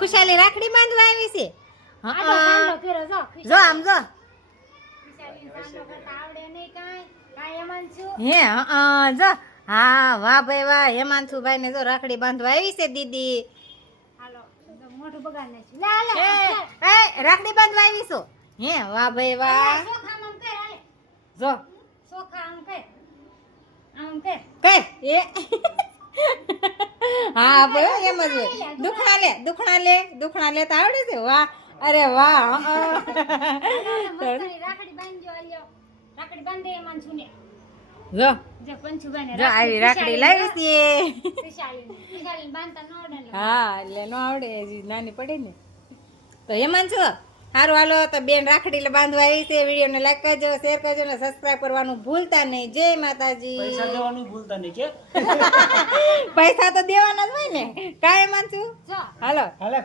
ખુશાલી રાખડી બાંધવા આવી છે આડો સાંડો કર્યો જો જો આમ જો ખુશાલી સાંડો કરતા આવડે નહીં કાંઈ એમાં છું હે જો હા વાહ ભાઈ વાહ હેમાંશુભાઈ ને જો રાખડી બાંધવા આવી છે દીદી હાલો તો મોઢું બગાડ નાખ્યું લે એ લે એ રાખડી બાંધવા આવી છો હે વાહ ભાઈ વાહ સોખા આમ કર હાલે જો સોખા આમ કર કઈ એ હા ભાઈ એમ જ હોય દુખણા લે તો આવડે છે વાહ અરે વાહ મસ્તની રાખડી બાંધજો આલ્યો રાખડી બાંધે એમાં છું ને જો જે પંચુભાઈ જો આવી રાખડી લાવી છે ખુશાલી બાંધતા ન આવડે ને હા એટલે ન આવડે હજી નાની પડી ને તો એમાં છો સારું હાલો તો બેન રાખડી બાંધવા આવી છે વિડીયોને લાઈક કરજો શેર કરજો ને સબસ્ક્રાઇબ કરવાનું ભૂલતા નહીં જય માતાજી પૈસા દેવાનું ભૂલતા નહીં કે પૈસા તો દેવાના જ હોય ને કાંઈ માનશું જો હાલો હાલે